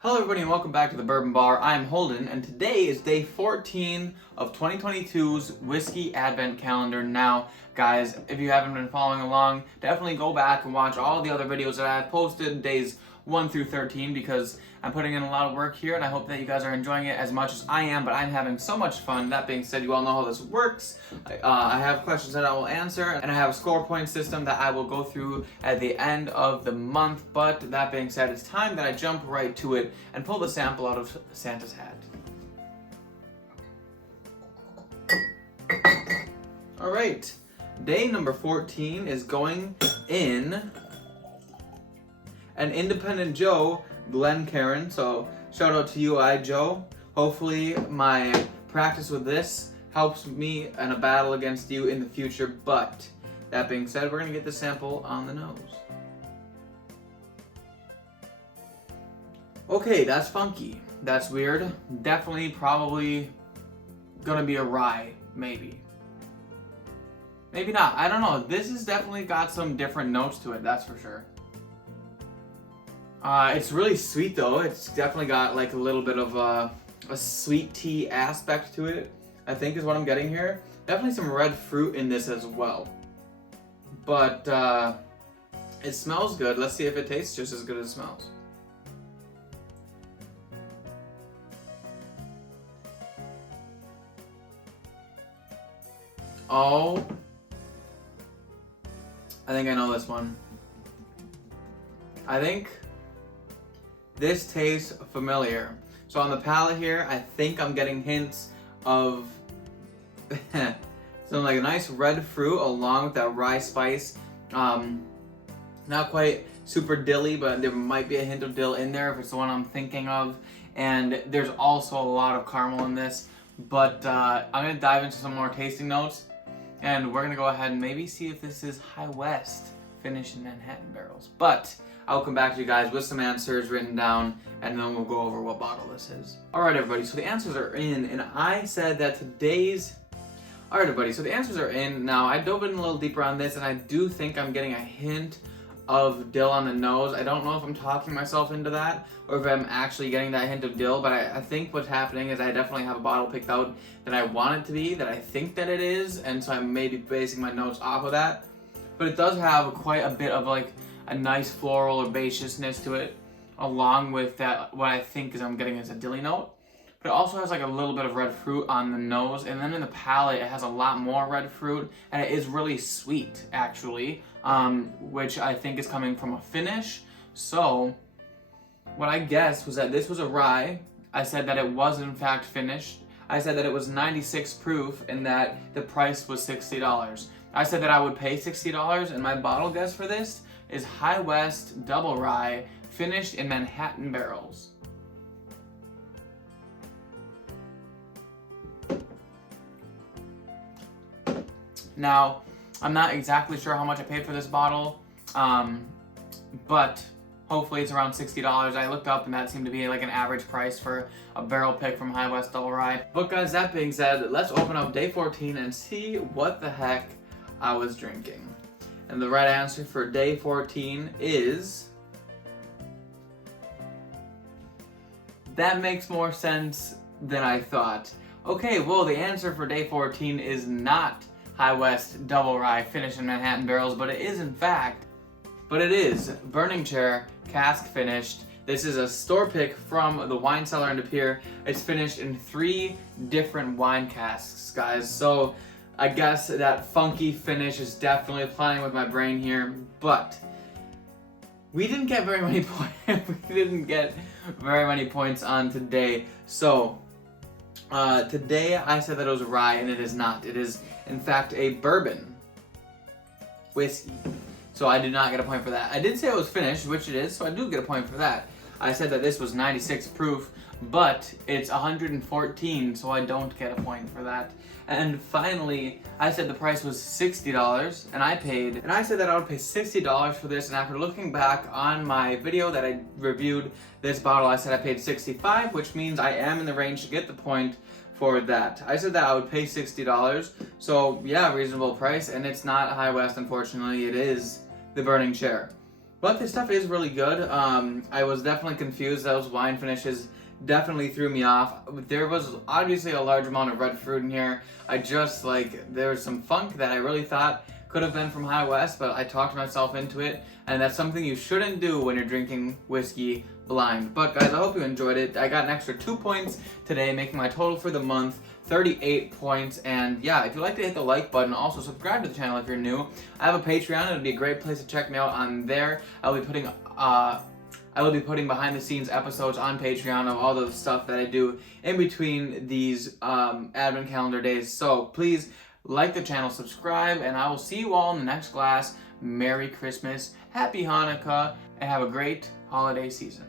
Hello everybody and welcome back to the Bourbon Bar. I'm Holden and today is day 14 of 2022's Whiskey Advent Calendar. Now, guys, if you haven't been following along, definitely go back and watch all the other videos that I've posted days 1 through 13 because I'm putting in a lot of work here and I hope that you guys are enjoying it as much as I am, but I'm having so much fun. That being said, you all know how this works. I have questions that I will answer and I have a score point system that I will go through at the end of the month, but that being said, it's time that I jump right to it and pull the sample out of Santa's hat. All right, day number 14 is going in an Independent Joe Glencairn, so shout out to you, Joe. Hopefully my practice with this helps me in a battle against you in the future, but that being said, we're gonna get the sample on the nose. Okay, that's funky. That's weird. Definitely, probably gonna be a rye, maybe. Maybe not, I don't know. This has definitely got some different notes to it, that's for sure. It's really sweet though. It's definitely got like a little bit of a sweet tea aspect to it, I think is what I'm getting here. Definitely some red fruit in this as well. But it smells good. Let's see if it tastes just as good as it smells. Oh, I think I know this one. I think this tastes familiar. So on the palate here, I think I'm getting hints of some like a nice red fruit along with that rye spice. Not quite super dilly, but there might be a hint of dill in there if it's the one I'm thinking of. And there's also a lot of caramel in this. But I'm gonna dive into some more tasting notes. And we're gonna go ahead and maybe see if this is High West finished in Manhattan barrels. But I'll come back to you guys with some answers written down and then we'll go over what bottle this is. Alright everybody, so the answers are in and I said that today's... Alright everybody, so the answers are in. Now I dove in a little deeper on this and I do think I'm getting a hint of dill on the nose. I don't know if I'm talking myself into that or if I'm actually getting that hint of dill, but I think what's happening is I definitely have a bottle picked out that I want it to be, that I think that it is, and so I may be basing my notes off of that. But it does have quite a bit of like a nice floral herbaceousness to it, along with that what I think is I'm getting is a dilly note. But it also has like a little bit of red fruit on the nose, and then in the palate it has a lot more red fruit, and it is really sweet actually, which I think is coming from a finish. So what I guessed was that this was a rye. I said that it was in fact finished. I said that it was 96 proof and that the price was $60. I said that I would pay $60, and my bottle guess for this is High West Double Rye, finished in Manhattan barrels. Now, I'm not exactly sure how much I paid for this bottle, but hopefully it's around $60. I looked up and that seemed to be like an average price for a barrel pick from High West Double Rye. But guys, that being said, let's open up day 14 and see what the heck I was drinking. And the right answer for day 14 is... That makes more sense than I thought. Okay, well the answer for day 14 is not High West Double Rye finished in Manhattan barrels, but it is in fact, Burning Chair cask finished. This is a store pick from the wine cellar in De Pere. It's finished in 3 different wine casks, guys. So I guess that funky finish is definitely playing with my brain here, but we didn't get very many points. We didn't get very many points on today. So today I said that it was a rye, and it is not. It is in fact a bourbon whiskey. So I did not get a point for that. I did say it was finished, which it is, so I do get a point for that. I said that this was 96 proof, but it's 114, so I don't get a point for that. And finally, I said the price was $60, and I said that I would pay $60 for this, and after looking back on my video that I reviewed this bottle, I said I paid $65, which means I am in the range to get the point for that. I said that I would pay $60, so yeah, reasonable price, and it's not High West, unfortunately, it is the Burning Chair. But this stuff is really good. I was definitely confused. Those wine finishes definitely threw me off. There was obviously a large amount of red fruit in here. There was some funk that I really thought could have been from High West, but I talked myself into it, and that's something you shouldn't do when you're drinking whiskey blind. But guys, I hope you enjoyed it. I got an extra 2 points today, making my total for the month 38 points. And yeah, if you'd like to hit the like button, also subscribe to the channel if you're new. I have a Patreon. It would be a great place to check me out on there. I will be putting behind the scenes episodes on Patreon of all the stuff that I do in between these advent calendar days. So please like the channel, subscribe, and I will see you all in the next glass. Merry Christmas, Happy Hanukkah, and have a great holiday season.